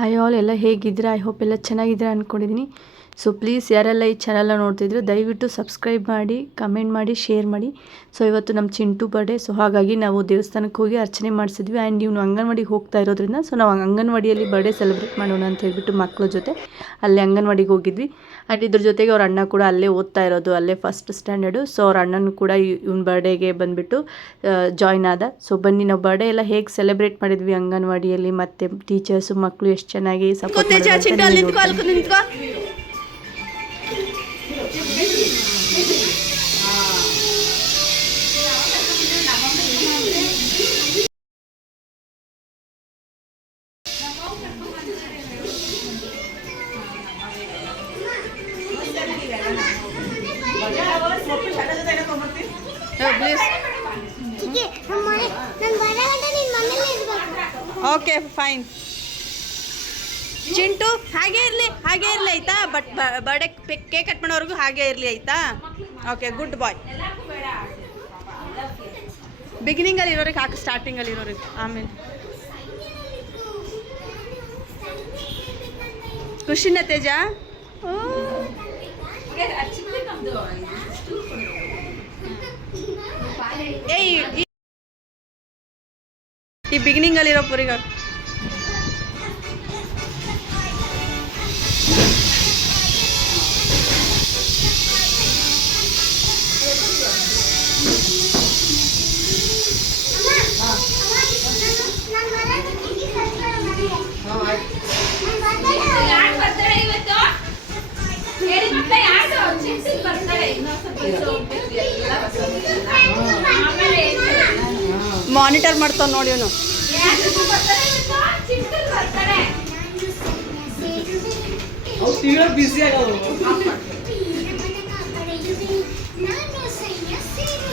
Hi all, ಎಲ್ಲ ಹೇಗಿದ್ದೀರಾ? I hope ಎಲ್ಲ ಚೆನ್ನಾಗಿದ್ದೀರಾ ಅಂದ್ಕೊಂಡಿದ್ದೀನಿ. ಸೊ ಪ್ಲೀಸ್ ಯಾರೆಲ್ಲ ಈ ಚಾನಲ್ನ ನೋಡ್ತಿದ್ರು ದಯವಿಟ್ಟು ಸಬ್ಸ್ಕ್ರೈಬ್ ಮಾಡಿ, ಕಮೆಂಟ್ ಮಾಡಿ, ಶೇರ್ ಮಾಡಿ. ಸೊ ಇವತ್ತು ನಮ್ಮ ಚಿಂಟು ಬರ್ಡೇ. ಸೊ ಹಾಗಾಗಿ ನಾವು ದೇವಸ್ಥಾನಕ್ಕೆ ಹೋಗಿ ಅರ್ಚನೆ ಮಾಡಿಸಿದ್ವಿ. ಆ್ಯಂಡ್ ಇವನು ಅಂಗನವಾಡಿಗೆ ಹೋಗ್ತಾ ಇರೋದ್ರಿಂದ ಸೊ ನಾವು ಅಂಗನವಾಡಿಯಲ್ಲಿ ಬರ್ಡೇ ಸೆಲೆಬ್ರೇಟ್ ಮಾಡೋಣ ಅಂತ ಹೇಳ್ಬಿಟ್ಟು ಮಕ್ಕಳ ಜೊತೆ ಅಲ್ಲಿ ಅಂಗನವಾಡಿಗೆ ಹೋಗಿದ್ವಿ. ಆ್ಯಂಡ್ ಇದ್ರ ಜೊತೆಗೆ ಅವ್ರ ಅಣ್ಣ ಕೂಡ ಅಲ್ಲೇ ಓದ್ತಾ ಇರೋದು, ಅಲ್ಲೇ ಫಸ್ಟ್ ಸ್ಟ್ಯಾಂಡರ್ಡು. ಸೊ ಅವ್ರ ಅಣ್ಣನೂ ಕೂಡ ಇವನ ಬರ್ಡೇಗೆ ಬಂದುಬಿಟ್ಟು ಜಾಯ್ನ್ ಆದ. ಸೊ ಬನ್ನಿ ನಾವು ಬರ್ಡೇ ಎಲ್ಲ ಹೇಗೆ ಸೆಲೆಬ್ರೇಟ್ ಮಾಡಿದ್ವಿ ಅಂಗನವಾಡಿಯಲ್ಲಿ, ಮತ್ತು ಟೀಚರ್ಸು ಮಕ್ಕಳು ಎಷ್ಟು ಚೆನ್ನಾಗಿ ಸಪೋರ್ಟ್ ಮಾಡಿದ್ರು. ಓಕೆ ಫೈನ್ ಚಿಂಟು, ಹಾಗೇ ಇರಲಿ ಆಯಿತಾ. ಬಟ್ ಬರ್ಡೇ ಕೇಕ್ ಕಟ್ ಮಾಡೋವರೆಗೂ ಹಾಗೇ ಇರಲಿ ಆಯಿತಾ. ಓಕೆ, ಗುಡ್ ಬಾಯ್. ಬಿಗಿನಿಂಗಲ್ಲಿ ಇರೋರಿಗೆ ಹಾಕಿ, ಸ್ಟಾರ್ಟಿಂಗಲ್ಲಿ ಇರೋರಿಗೆ ಆಮೇಲೆ. ಖುಷಿನ ತೇಜ? ಏಯ್ ಈ ಬಿಗಿನಿಂಗಲ್ಲಿರೋ ಪುರಿಗ ಮಾನಿಟರ್ ಮಾಡ್ತಾವ ನೋಡಿ ಅವನು.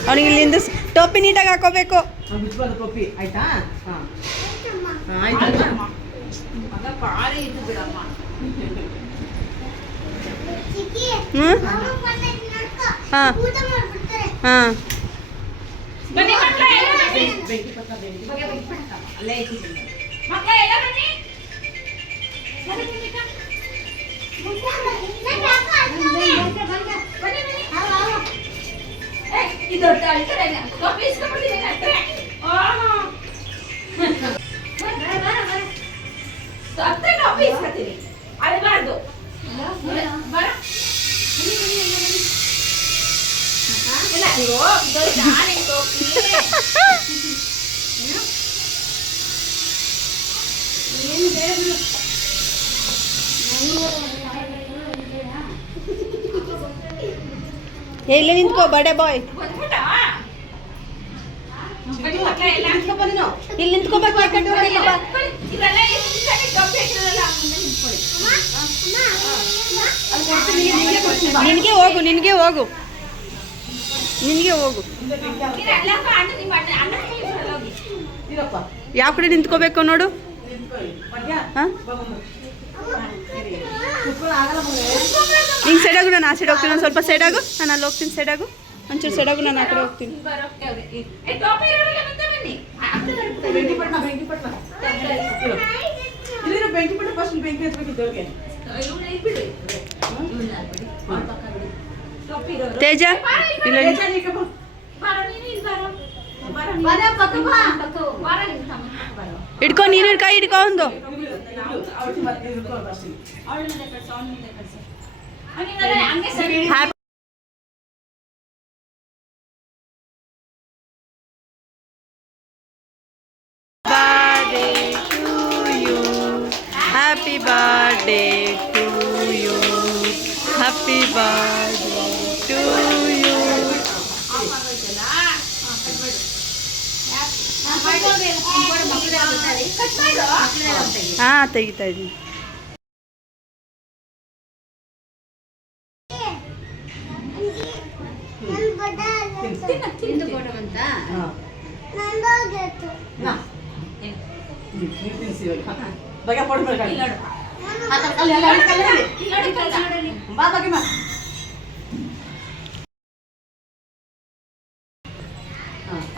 ಅವನಿಗೆ ಇಲ್ಲಿಂದ ಟೋಪಿ ನೀಟಾಗಿ ಹಾಕೋಬೇಕು. ಹಾಂ ಹಾಂ ಇಲ್ಲಿ ನಿಂತ್ಕೋ ಬಡೆ ಬಾಯ್. ಇಲ್ಲಿ ನಿಂತ್ಕೋಬೇಕು. ನಿನಗೆ ಹೋಗು ನಿನಗೆ ಹೋಗು. ಯಾವ ಕಡೆ ನಿಂತ್ಕೋಬೇಕು ನೋಡು. ಹಿಂಗೆ ಸೈಡಾಗು, ನಾನು ಆ ಸೈಡ್ ಹೋಗ್ತೀನಿ. ಒಂದು ಸ್ವಲ್ಪ ಸೈಡಾಗು, ನಾನು ಅಲ್ಲಿ ಹೋಗ್ತೀನಿ. ಸೈಡಾಗು ಒಂಚೂರು ಸೈಡಾಗು, ನಾನು ಆ ಕಡೆ ಹೋಗ್ತೀನಿ. ತೇಜ ಇಲ್ಲ ಹಿಡ್ಕೊ, ನೀನು ಕೈ ಹಿಡ್ಕೊ. ಒಂದು happy birthday to you, happy birthday to you. ಹಾಂ ತೆಗಿತಾ ಇದ್ದೀನಿ.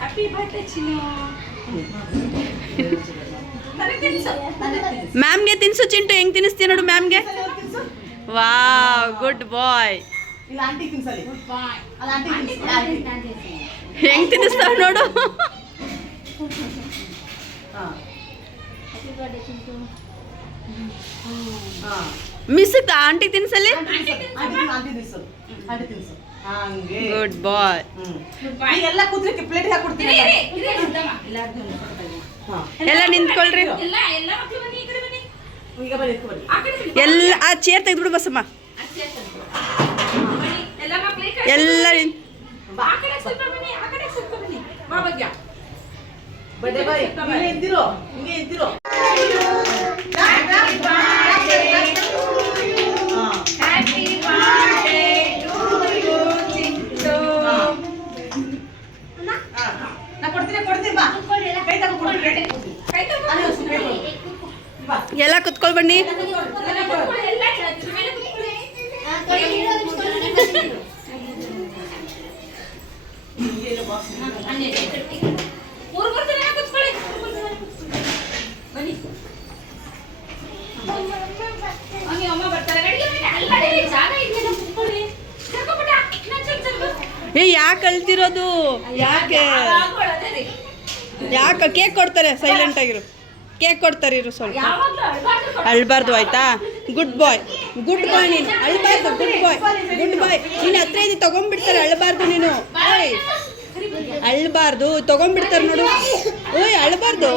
Happy birthday, Chino. ಮ್ಯಾಮ್ಗೆ ತಿನ್ಸು ಚಿಂಟು, ಹೆಂಗ್ ತಿನ್ನಿಸ್ತೀಯ ನೋಡು ಮ್ಯಾಮ್ಗೆ. ವಾವ್, ಗುಡ್ ಬಾಯ್. ಹೆಂಗ್ ತಿನ್ನಿಸ್ತಾವ ನೋಡು. ಮಿಸ್ ಆಂಟಿ ತಿನ್ಸಲ್ಲಿ. Good boy. ಎಲ್ಲ ನಿಂತ್ಕೊಳ್ರಿ. ಎಲ್ಲ ಆ ಚೇರ್ ತೆಗೆದ್ಬಿಡು ಬಸಮ್ಮ. ಎಲ್ಲ ಎಲ್ಲ ಕುತ್ಕೊಳ್ ಬನ್ನಿ. ಏ ಯಾಕೆ ಅಳ್ತಿರೋದು? ಯಾಕೆ ಕೇಕ್ ಕೊಡ್ತಾರೆ, ಸೈಲೆಂಟ್ ಆಗಿರು. ಕೇಕ್ ಕೊಡ್ತಾರೆ ಇರು, ಸ್ವಲ್ಪ ಅಳ್ಬಾರ್ದು ಆಯ್ತಾ? ಗುಡ್ ಬಾಯ್, ಗುಡ್ ಬಾಯ್. ನೀನು ಅಳ್ಬಾರ್ದು. ಗುಡ್ ಬಾಯ್, ಗುಡ್ ಬಾಯ್. ನೀನು ಹತ್ರ ಇದ್ದು ತಗೊಂಡ್ಬಿಡ್ತಾರೆ, ಅಳ್ಬಾರ್ದು ನೀನು. ಓಯ್ ಅಳ್ಬಾರ್ದು, ತಗೊಂಡ್ಬಿಡ್ತಾರೆ ನೋಡು. ಓಯ್ ಅಳ್ಬಾರ್ದು.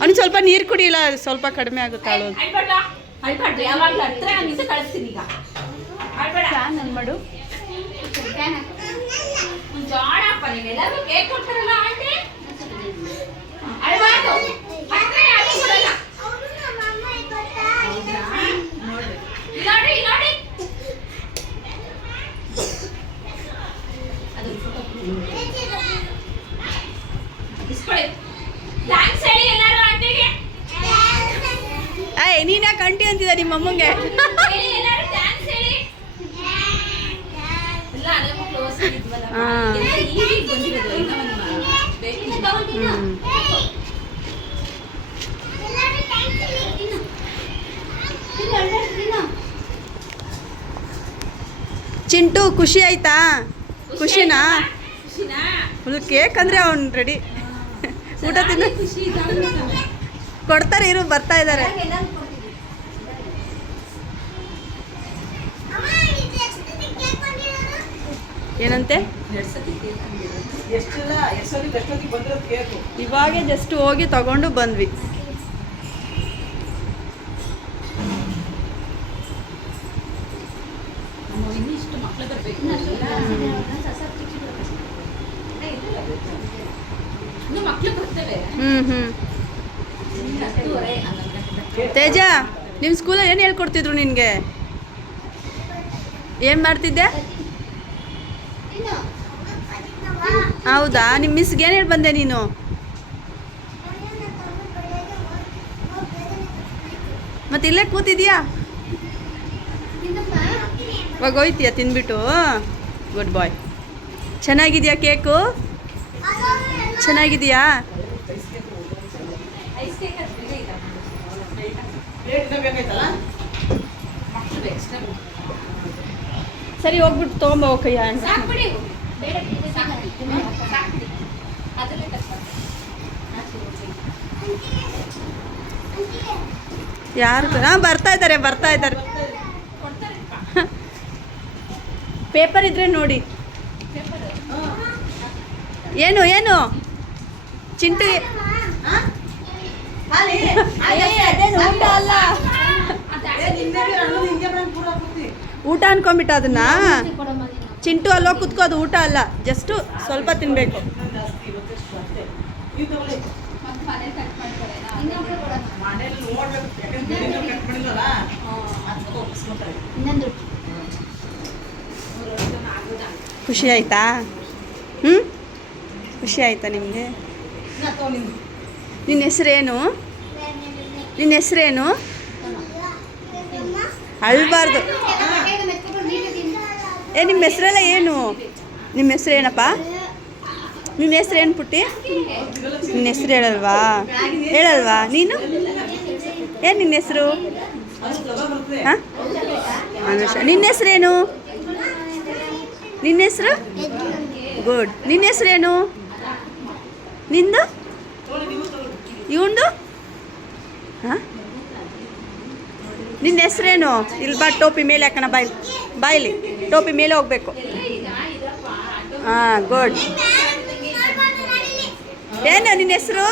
ಅವ್ನು ಸ್ವಲ್ಪ ನೀರು ಕುಡಿಯಿಲ್ಲ, ಸ್ವಲ್ಪ ಕಡಿಮೆ ಆಗುತ್ತೆ ಅಳೋದು. ಮಾಡು. ನೀನ್ ಯಾಕೆ ಅಂಟಿ ಅಂತಿದ್ದ ನಿಮ್ಮ ಅಮ್ಮಂಗೆ? ಚಿಂಟು ಖುಷಿ ಆಯ್ತಾ? ಖುಷಿನಾ? ಫುಲ್ ಕೇಕ್ ಅಂದ್ರೆ ಅವ್ನು ರೆಡಿ. ಊಟ ತಿನ್ನ ಕೊಡ್ತಾರೆ ಇರು, ಬರ್ತಾ ಇದ್ದಾರೆ. ಏನಂತೆ? ಇವಾಗೆ ಜಸ್ಟ್ ಹೋಗಿ ತಗೊಂಡು ಬಂದ್ವಿ. ತೇಜ, ನಿಮ್ಮ ಸ್ಕೂಲಲ್ಲಿ ಏನು ಹೇಳ್ಕೊಡ್ತಿದ್ರು ನಿನಗೆ? ಏನು ಮಾಡ್ತಿದ್ದೆ? ಹೌದಾ? ನಿಮ್ಮ ಮಿಸ್ಗೆ ಏನು ಹೇಳಿ ಬಂದೆ ನೀನು? ಮತ್ತೆ ಇಲ್ಲೇ ಕೂತಿದ್ಯಾ? ಇವಾಗ ಹೋಯ್ತೀಯ ತಿಂದ್ಬಿಟ್ಟು? ಗುಡ್ ಬಾಯ್. ಚೆನ್ನಾಗಿದೆಯಾ ಕೇಕು? ಚೆನ್ನಾಗಿದೆಯಾ? ಸರಿ ಹೋಗ್ಬಿಟ್ಟು ತೊಗೊಂಬ ಹೋಗಯ್ಯ. ಯಾರು? ಬರ್ತಾ ಇದ್ದಾರೆ. ಪೇಪರ್ ಇದ್ರೆ ನೋಡಿ. ಏನು ಚಿಂಟು? ಅದೇನು ಊಟ ಅಲ್ಲ, ಊಟ ಅನ್ಕೊಂಬಿಟ್ಟ ಅದನ್ನ. ಚಿಂಟು ಅಲ್ಲೋ ಕುತ್ಕೋದು, ಊಟ ಅಲ್ಲ, ಜಸ್ಟ್ ಸ್ವಲ್ಪ ತಿನ್ಬೇಕು. ಖುಷಿ ಆಯ್ತಾ? ಖುಷಿ ಆಯ್ತಾ ನಿಮಗೆ? ನಿನ್ನ ಹೆಸರೇನು? ಅಳ್ಬಾರ್ದು. ನಿಮ್ಮ ಹೆಸರೆಲ್ಲ ಏನು? ನಿಮ್ಮ ಹೆಸರು ಏನಪ್ಪ? ನಿನ್ನ ಹೆಸರು ಏನು ಪುಟ್ಟಿ? ನಿನ್ನ ಹೆಸರು ಹೇಳಲ್ವಾ ನೀನು? ಏನು ನಿನ್ನ ಹೆಸರು? ಹಾಂ, ಅನುಷ. ನಿನ್ನ ಹೆಸರೇನು? ನಿನ್ನ ಹೆಸರು? ಗುಡ್. ನಿನ್ನ ಹೆಸರೇನು? ನಿಂದು? ಇವಂದು? ಹಾಂ, ನಿನ್ನ ಹೆಸರೇನು? ಇಲ್ಲಿ ಬಾ, ಟೋಪಿ ಮೇಲೆ ಹಾಕೋಣ. ಬಾಯಿಲಿ ಟೋಪಿ ಮೇಲೆ ಹೋಗ್ಬೇಕು. ಹಾಂ, ಗುಡ್. ಏನು ನಿನ್ನ ಹೆಸರು?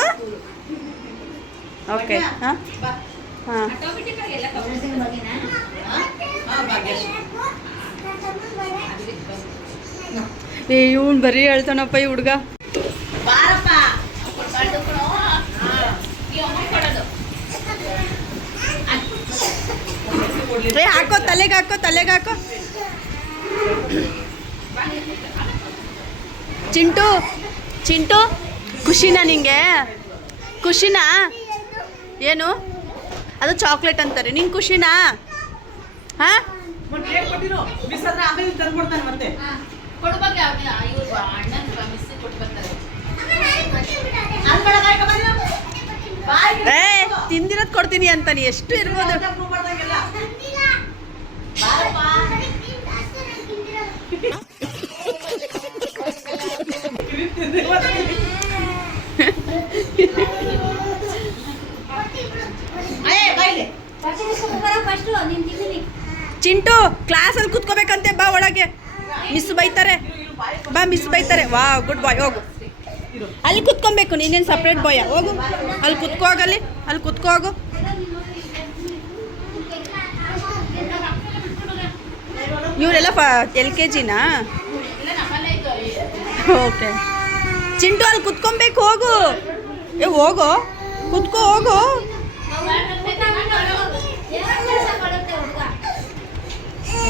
ಓಕೆ. ಹಾಂ ಹಾಂ, ಇವನು ಬರೀ ಹೇಳ್ತಾನಪ್ಪ ಈ ಹುಡುಗ. ಹಾಕೋ, ತಲೆಗೆ ಹಾಕೋ. ಚಿಂಟು ಖುಷಿನಾ ನಿಂಗೆ? ಖುಷಿನಾ? ಏನು ಅದು? ಚಾಕ್ಲೇಟ್ ಅಂತಾರೆ. ನಿಂಗೆ ಖುಷಿನಾ? ಹಾಂ, ತಿಂದಿರೋದು ಕೊಡ್ತೀನಿ ಅಂತಾನೆ. ಎಷ್ಟು ಇರ್ಬೋದು? ಚಿಂಟು ಕ್ಲಾಸಲ್ಲಿ ಕೂತ್ಕೋಬೇಕಂತೆ. ಬಾ ಒಳಗೆ, ಮಿಸ್ ಬೈತಾರೆ. ವಾ, ಗುಡ್ ಬಾಯ್. ಹೋಗು, ಅಲ್ಲಿ ಕುತ್ಕೊಬೇಕು. ನೀನೇನು ಸಪ್ರೇಟ್ ಬಾಯ? ಹೋಗು, ಅಲ್ಲಿ ಕುತ್ಕೋಗು. ಇವರೆಲ್ಲ LKGನಾ? ಓಕೆ. ಚಿಂಟು ಅಲ್ಲಿ ಕುತ್ಕೊಬೇಕು. ಹೋಗು, ಹೋಗು.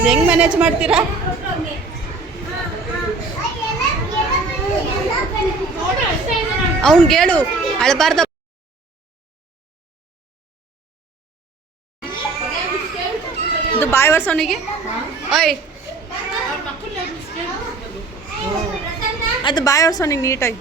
ಹೆಂಗ್ ಮ್ಯಾನೇಜ್ ಮಾಡ್ತೀರಾ? ಅವ್ನಿಗೆ ಹೇಳು ಅಳಬಾರ್ದ. ಇದು ಬಾಯ್ ವರ್ಷವನಿಗೆ. ಓಯ್, ಅದು ಬಾಯ್ ವರ್ಷವನಿಗೆ ನೀಟಾಗಿ.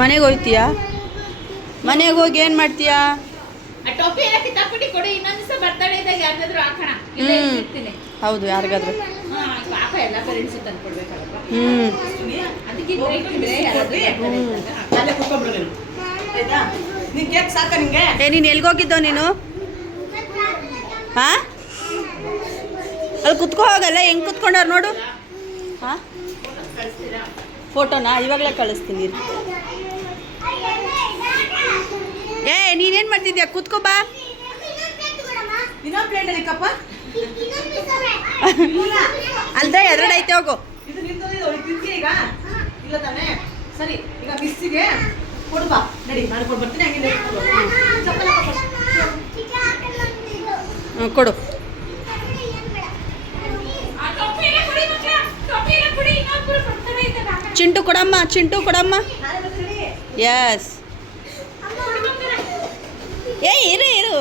ಮನೆಗೆ ಹೋಗ್ತೀಯಾ? ಮನೆಗೆ ಹೋಗಿ ಏನು ಮಾಡ್ತೀಯಾ? ಹೌದು, ಯಾರಿಗಾದ್ರು. ನೀನು ಎಲ್ಗೋಗಿದ್ದೋ ನೀನು? ಹಾಂ, ಅಲ್ಲಿ ಕುತ್ಕೋ. ಹೋಗಲ್ಲ, ಹೆಂಗೆ ಕುತ್ಕೊಂಡವ್ರು ನೋಡು. ಹಾಂ, ಫೋಟೋನಾ? ಇವಾಗಲೇ ಕಳಿಸ್ತೀನಿ. ನೀನೇನು ಮಾಡ್ತಿದ್ಯಾ? ಕೂತ್ಕೋ ಬಾ. ಅಲ್ದೇ ಎರಡು ಐತೆ. ಹೋಗು. ಸರಿ, ಈಗ ಮಿಸ್ಸಿಗೆ ಕೊಡ್ಬಾ. ನಡಿ, ನಾನು ಕೊಡ್ಬರ್ತೀನಿ. ಕೊಡು. ಚಿಂಟು ಕೊಡಮ್ಮ. ಎಸ್. ಇರು.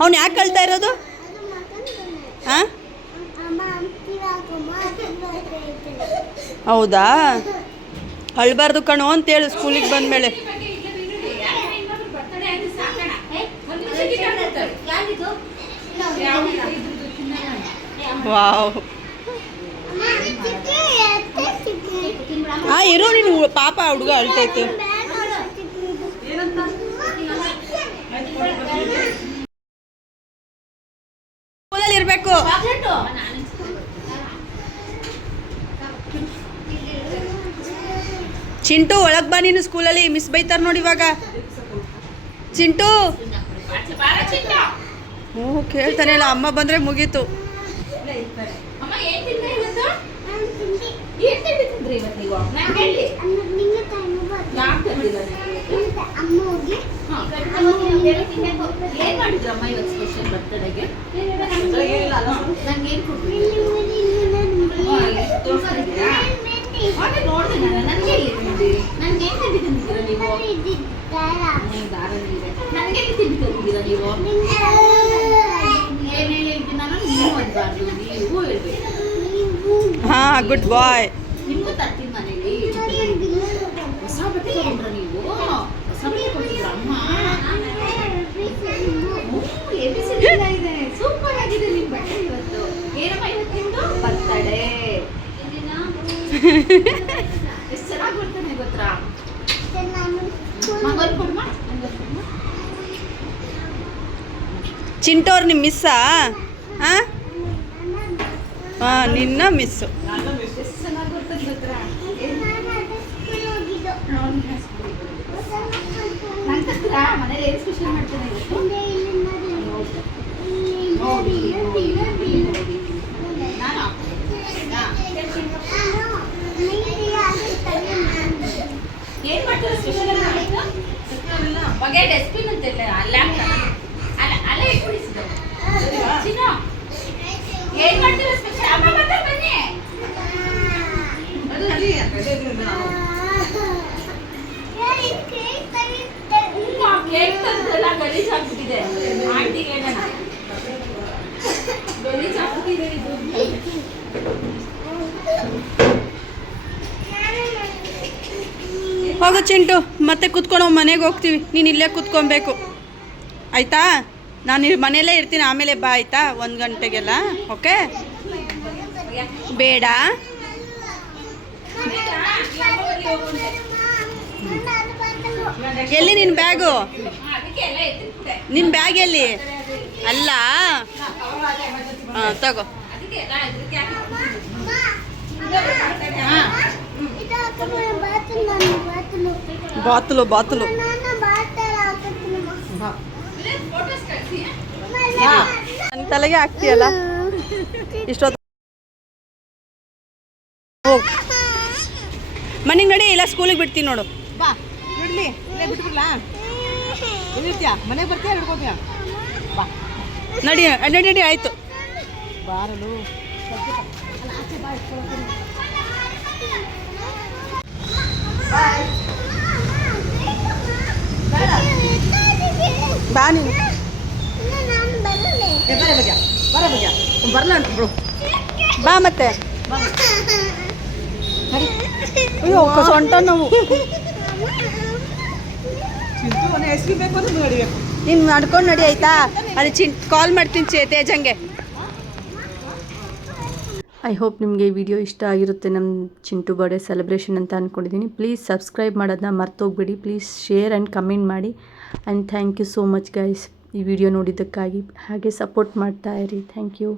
ಅವನು ಯಾಕೆ ಕಳ್ತಾ ಇರೋದು? ಹಾಂ, ಹೌದಾ? ಅಳ್ಬಾರ್ದು ಕಣೋ ಅಂತೇಳು ಸ್ಕೂಲಿಗೆ ಬಂದಮೇಲೆ. ವಾವ್. ಇರೋ ನೀನು ಪಾಪ ಹುಡುಗ ಅಳ್ತೈತೆ. ಏನಂತ ಸ್ಕೂಲಲ್ಲಿ ಇರಬೇಕು. ಚಿಂಟು ಒಳಗೆ ಬಾ, ನೀನು ಸ್ಕೂಲಲ್ಲಿ ಮಿಸ್ ಬೈತಾರೆ ನೋಡಿ ಇವಾಗ. ಚಿಂಟು ಹ್ಞೂ ಕೇಳ್ತಾನೆ ಇಲ್ಲ, ಅಮ್ಮ ಬಂದರೆ ಮುಗೀತು. ಹಾ ಗುಡ್ ಬಾಯ್. ನಿಮ್ಗೂ ತರ್ತೀನಿ ಮನೇಲಿ. ಹೊಸ ಬಟ್ಟೆ ತಗೊಂಡ್ರ ನೀವು? ಹೊಸ ಬಟ್ಟೆ ಕೊಡ್ತಿದ್ರ ಅಮ್ಮ? ಇದೆ, ಸೂಪರ್ ಆಗಿದೆ ನಿಮ್ ಬಟ್ಟೆ ಇವತ್ತು. ಏನಮ್ಮ ಇವತ್ತು ನಿಮ್ದು ಬರ್ತಡೇ? ಎಷ್ಟು ಚೆನ್ನಾಗಿ ಬರ್ತಾನೆ ಗೊತ್ತಾ? ಮಗಲ್ ಕೊಡ್ಮ. ಚಿಂಟು ಅವ್ರು ನಿಮ್ಮ ಮಿಸ್ಸಾ? ಹಾಂ ಹಾಂ, ನಿನ್ನ ಮಿಸ್ಸು. ಎಷ್ಟು ಚೆನ್ನಾಗಿ ಬರ್ತದೆ ಗೊತ್ತಾ? ಮನೇಲಿ ಏನು ಸ್ಪೆಷಲ್ ಮಾಡ್ತಾನೆ ಏನ್ ಮಾಡ್ತಾರೆ ಸ್ಪೆಷಲ್ ಬಗ್ಗೆ ಡಸ್ಟ್ಬಿನ್ ಅಂತಿಲ್ಲ ಅಲ್ಲ ಅಲ್ಲೇ ಇಟ್ಬಿಡಿಸಿದ ಏನ್ ಮಾಡ್ತೀರ ಸ್ಪೆಷಲ್? ಅಮ್ಮ ಬರ್ತಾರೆ ಬನ್ನಿ. ಕೇಕ್ ತಂದ್ರಲ್ಲ ಗಲೀಜ್ ಆಗ್ಬಿಟ್ಟಿದೆ. ಆಂಟಿಗೆ ಹೇಳೋಣ, ಗಲೀಜ್ ಆಗ್ಬಿಟ್ಟಿದೆ ಇದು. ಹೋಗು ಚಿಂಟು, ಮತ್ತೆ ಕುತ್ಕೊಂಡು ಮನೆಗೆ ಹೋಗ್ತೀವಿ. ನೀನು ಇಲ್ಲೇ ಕುತ್ಕೊಬೇಕು ಆಯಿತಾ? ನಾನು ಮನೆಯಲ್ಲೇ ಇರ್ತೀನಿ, ಆಮೇಲೆ ಬಾ ಆಯಿತಾ? 1 ಗಂಟೆಗೆಲ್ಲ. ಓಕೆ? ಬೇಡ ಎಲ್ಲಿ ನಿನ್ನ ಬ್ಯಾಗು? ನಿನ್ನ ಬ್ಯಾಗ್ ಎಲ್ಲಿ? ಅಲ್ಲ, ಹಾಂ ತಗೋ. ಬಾತಲು ಬಾತಲು ನನ್ನ ತಲೆಗೆ ಹಾಕ್ತೀಯಲ್ಲ ಇಷ್ಟೊತ್ತು. ಹೋಗ್ ಮನೆಗೆ ನಡಿ, ಇಲ್ಲ ಸ್ಕೂಲಿಗೆ ಬಿಡ್ತೀನಿ ನೋಡು. ಬಾ ಬಿಡ್ಲಿ, ಇಲ್ಲೇ ಬಿಟ್ಬಿಡ್ಲಾ? ಎಲ್ಲಿರ್ತೀಯ? ಮನೆಗೆ ಬರ್ತೀಯ ಹಿಡ್ಕೋತೀಯ? ಬಾ ನಡಿ ನಡಿ ನಡಿ, ಆಯಿತು. ಬಾರಲು ಬಾ ನೀನು. ಬರಲ್ಲ ಅಂತ ಬಿಡು. ಬಾ ಮತ್ತೆ. ಅಯ್ಯೋ ಸೊಂಟ ನೋವು. ಐಸ್ ಕ್ರೀಮ್ ಬೇಕು ಅಂದ್ರೆ ನಡಿಬೇಕು. ನೀನು ನಡ್ಕೊಂಡು ನಡಿ ಆಯಿತಾ? ಅಲ್ಲಿ ಕಾಲ್ ಮಾಡ್ತೀನಿ ತೇಜಂಗೆ. ಐ ಹೋಪ್ ನಿಮಗೆ ಈ ವಿಡಿಯೋ ಇಷ್ಟ ಆಗಿರುತ್ತೆ. ನಮ್ಮ ಚಿಂಟು ಬರ್ಡೇ ಸೆಲೆಬ್ರೇಷನ್ ಅಂತ ಅಂದ್ಕೊಂಡಿದ್ದೀನಿ. ಪ್ಲೀಸ್ ಸಬ್ಸ್ಕ್ರೈಬ್ ಮಾಡೋದನ್ನ ಮರ್ತೋಗ್ಬೇಡಿ. ಪ್ಲೀಸ್ ಶೇರ್ ಆ್ಯಂಡ್ ಕಮೆಂಟ್ ಮಾಡಿ. And thank you so much guys ಈ ವಿಡಿಯೋ ನೋಡಿದ್ದಕ್ಕಾಗಿ. ಹಾಗೆ ಸಪೋರ್ಟ್ ಮಾಡ್ತಾ ಇರಿ. Thank you.